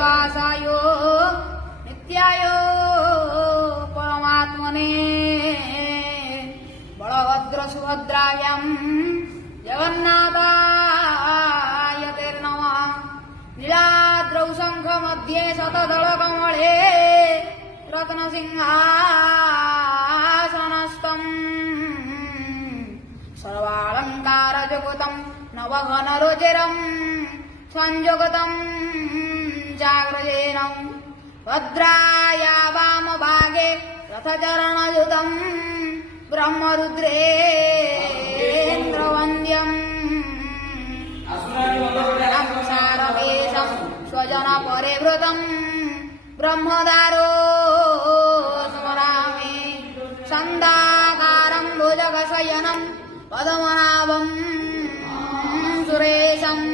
वासायो नित्यायो परमात्मने बलभद्र सुभद्रायां जगन्नाथाय ते नमः। नीलाद्रौ शंख मध्ये शतदलकमले रत्नसिंहासनस्थम् सर्वालङ्कारयुक्तं नवघनरुचिरम् संयुगतं जाग्रजेन भद्राया वामभागे रथचरणयुतं ब्रह्मरुद्रेन्द्रवन्द्यम् सारकेशं स्वजनपरिवृतं ब्रह्मदारो स्मरामि छन्दाकारं भुजगशयनं पद्मनाभं सुरेशम्